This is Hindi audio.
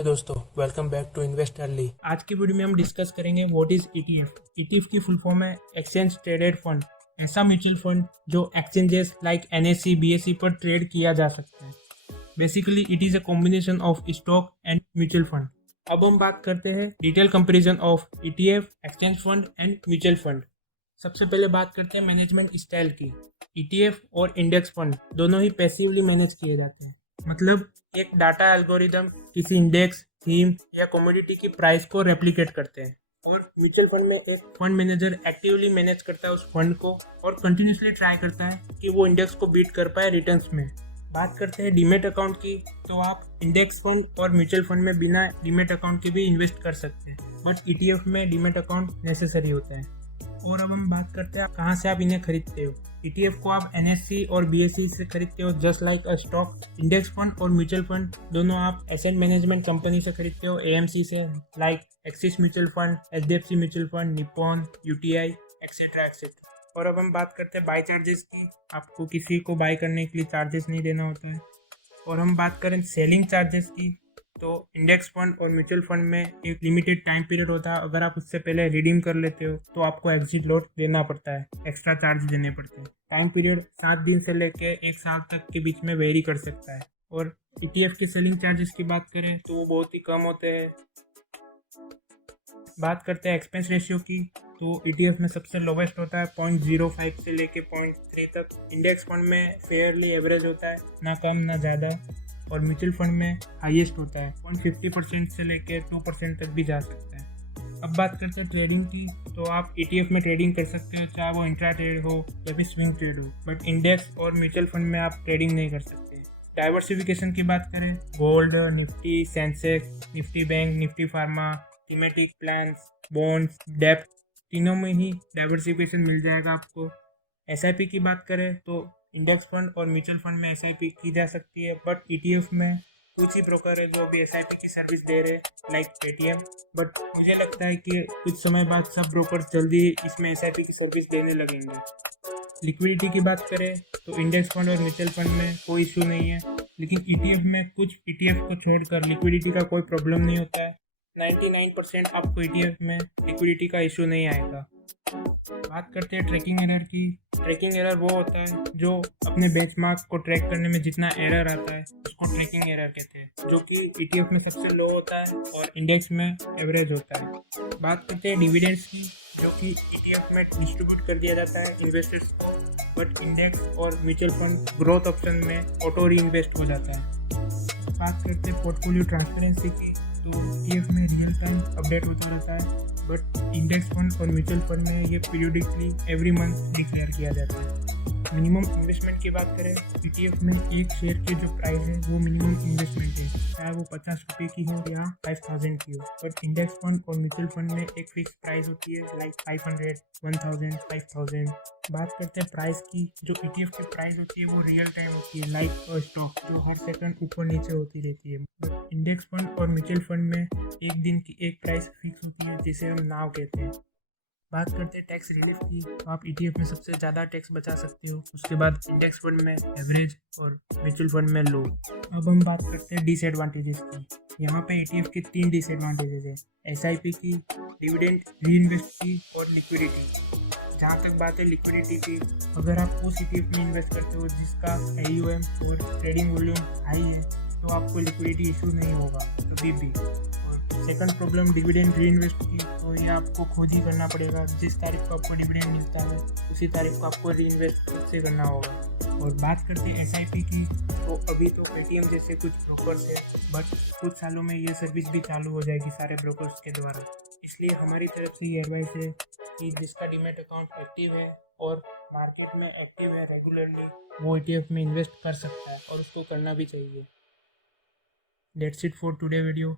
दोस्तों, welcome back to invest early. आज की वीडियो में हम डिस्कस करेंगे व्हाट इज ईटीएफ। ईटीएफ की फुल फॉर्म है एक्सचेंज ट्रेडेड फंड, ऐसा म्यूचुअल फंड जो एक्सचेंजेस लाइक एनएससी बीएसई पर ट्रेड किया जा सकता है। Basically it is a combination of stock and mutual fund. अब हम बात करते हैं detail comparison of ETF, exchange fund and mutual fund. सबसे पहले बात करते हैं मैनेजमेंट स्टाइल की। ईटीएफ और इंडेक्स फंड दोनों ही पैसिवली मैनेज किए जाते हैं, मतलब एक डाटा एल्गोरिदम किसी इंडेक्स, थीम या कमोडिटी की प्राइस को रेप्लिकेट करते हैं, और म्यूचुअल फंड में एक फंड मैनेजर एक्टिवली मैनेज करता है उस फंड को और कंटिन्यूसली ट्राई करता है कि वो इंडेक्स को बीट कर पाए रिटर्न्स में। बात करते हैं डीमेट अकाउंट की, तो आप इंडेक्स फंड और म्यूचुअल फंड में बिना डीमेट अकाउंट के भी इन्वेस्ट कर सकते हैं, बट ईटीएफ में डीमेट अकाउंट नेसेसरी होता है। और अब हम बात करते हैं कहाँ से आप इन्हें खरीदते हो। ईटीएफ को आप एनएससी और बीएसई से खरीदते हो just like a stock. Index fund और म्यूचुअल फंड दोनों आप एसेट मैनेजमेंट कंपनी से खरीदते हो, एएमसी से, like axis mutual fund, HDFC mutual fund, Nippon, UTI, etcetera etcetera. और अब हम बात करते हैं बाय चार्जेस की। आपको किसी को बाय करने के लिए चार्जेस नहीं देना होता है। और हम बात करें सेलिंग चार्जेस की, तो इंडेक्स फंड और म्यूचुअल फंड में एक लिमिटेड टाइम पीरियड होता है। अगर आप उससे पहले रिडीम कर लेते हो तो आपको एग्जिट लॉट देना पड़ता है, एक्स्ट्रा चार्ज देने पड़ते हैं। टाइम पीरियड 7 दिन से लेकर 1 साल तक के बीच में वेरी कर सकता है। और ईटीएफ के सेलिंग चार्जेस की बात करें तो वो बहुत ही कम होते हैं। बात करते हैं एक्सपेंस रेशियो की, तो ईटीएफ में सबसे लोवेस्ट होता है 0.05 से लेके 0.3 तक। इंडेक्स फंड में फेयरली एवरेज होता है, ना कम ना ज़्यादा। और म्यूचुअल फंड में हाईएस्ट होता है, 0.50% से लेके 2% तक भी जा सकता है। अब बात करते हैं ट्रेडिंग की, तो आप ईटीएफ में ट्रेडिंग कर सकते हो, चाहे वो इंट्रा ट्रेड हो या फिर स्विंग ट्रेड हो, बट इंडेक्स और म्यूचुअल फंड में आप ट्रेडिंग नहीं कर सकते। डाइवर्सिफिकेशन की बात करें, gold, Nifty, Sensex, Nifty bank, Nifty pharma, thematic plans, bonds, depth, तीनों में ही डाइवर्सिफिकेशन मिल जाएगा आपको। एसआईपी की बात करें तो इंडेक्स फंड और म्यूचुअल फंड में एसआईपी की जा सकती है, बट ईटीएफ में कुछ ही ब्रोकर है जो अभी एसआईपी की सर्विस दे रहे हैं, लाइक पेटीएम। बट मुझे लगता है कि कुछ समय बाद सब ब्रोकर्स जल्दी इसमें एसआईपी की सर्विस देने लगेंगे। लिक्विडिटी की बात करें तो इंडेक्स फंड और म्यूचुअल फंड में कोई इशू नहीं है, लेकिन ईटीएफ में कुछ ईटीएफ को छोड़कर लिक्विडिटी का कोई प्रॉब्लम नहीं होता है। 99% आपको ईटीएफ में लिक्विडिटी का इशू नहीं आएगा। बात करते हैं ट्रैकिंग एरर की। ट्रैकिंग एरर वो होता है जो अपने बेंचमार्क को ट्रैक करने में जितना एरर आता है उसको ट्रैकिंग एरर कहते हैं, जो कि ईटीएफ में सबसे लो होता है और इंडेक्स में एवरेज होता है। बात करते हैं डिविडेंड्स की, जो कि ईटीएफ में डिस्ट्रीब्यूट कर दिया जाता है इन्वेस्टर्स को, बट इंडेक्स और म्यूचुअल फंड ग्रोथ ऑप्शन में ऑटो री इन्वेस्ट हो जाता है। बात करते हैं पोर्टफोलियो ट्रांसपेरेंसी की, तो ईटीएफ में रियल टाइम अपडेट होता रहता है, बट इंडेक्स फंड और म्यूचुअल फंड में ये पीरियोडिकली एवरी मंथ डिक्लेयर किया जाता है। मिनिमम इन्वेस्टमेंट की बात करें, ईटीएफ में एक शेयर की जो प्राइस है वो मिनिमम इन्वेस्टमेंट है, चाहे वो 50 रुपये की हो या 5000 की हो। बट इंडेक्स फंड और म्यूचुअल फंड में एक फिक्स प्राइस होती है, लाइक 500, 1000, 5000। बात करते हैं प्राइस की, जो ईटीएफ की प्राइस होती है वो रियल टाइम होती है, लाइक स्टॉक जो हर सेकंड ऊपर नीचे होती रहती है। बट इंडेक्स फंड और म्यूचुअल फंड में एक दिन की एक प्राइस फिक्स होती है, जिसे हम नाव कहते हैं। बात करते हैं टैक्स रिलीफ की, तो आप ईटीएफ में सबसे ज़्यादा टैक्स बचा सकते हो, उसके बाद इंडेक्स फंड में एवरेज और म्यूचुअल फंड में लो। अब हम बात करते हैं डिसएडवांटेजेस की। यहाँ पे ईटीएफ की 3 डिसएडवांटेजेस है, एसआईपी की, डिविडेंड रीइन्वेस्ट की और लिक्विडिटी। जहाँ तक बात है लिक्विडिटी की, अगर आप उस ईटीएफ में इन्वेस्ट करते हो जिसका एयूएम और ट्रेडिंग वॉल्यूम हाई है, तो आपको लिक्विडिटी इशू नहीं होगा कभी भी। सेकंड प्रॉब्लम डिविडेंड रीइन्वेस्ट की, तो ये आपको खुद ही करना पड़ेगा। जिस तारीख को आपको डिविडेंड मिलता है उसी तारीख को आपको रीइन्वेस्ट खुद से करना होगा। और बात करते हैं एसआईपी की, तो अभी तो पेटीएम जैसे कुछ ब्रोकर्स है, बट कुछ सालों में ये सर्विस भी चालू हो जाएगी सारे ब्रोकर्स के द्वारा। इसलिए हमारी तरफ से ये एडवाइस है कि जिसका डीमेट अकाउंट एक्टिव है और मार्केट में एक्टिव है रेगुलरली, वो ईटीएफ में इन्वेस्ट कर सकता है और उसको करना भी चाहिए। That's it for today video.